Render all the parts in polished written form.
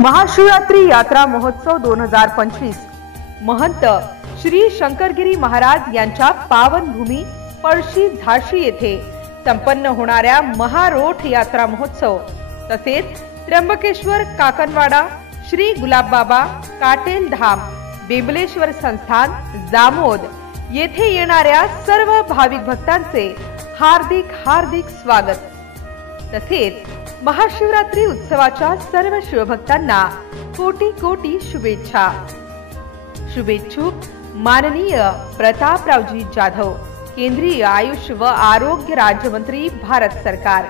महाशिवरात्री यात्रा महोत्सव 2025 महंत श्री शंकरगिरी महाराज यांच्या पावनभूमी पळशी झाशी येथे संपन्न होणाऱ्या महारोठ यात्रा महोत्सव तसेच त्र्यंबकेश्वर, काकणवाडा, श्री गुलाबबाबा, काटेल धाम, बेंबलेश्वर संस्थान, जामोद येथे येणाऱ्या सर्व भाविक भक्तांचे हार्दिक हार्दिक स्वागत। तसेच महाशिवरात्री उत्सवाच्या सर्व शिवभक्तांना कोटी कोटी शुभेच्छा। शुभेच्छुक माननीय प्रतापरावजी जाधव, केंद्रीय आयुष व आरोग्य राज्यमंत्री, भारत सरकार।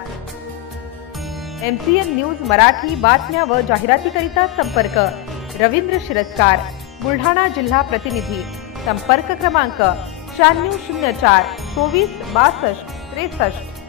MCN न्यूज मराठी बातम्या व जाहिरातीकरिता संपर्क रवींद्र शिरस्कार, बुलढाणा जिल्हा प्रतिनिधी। संपर्क क्रमांक 9604 24 62 63।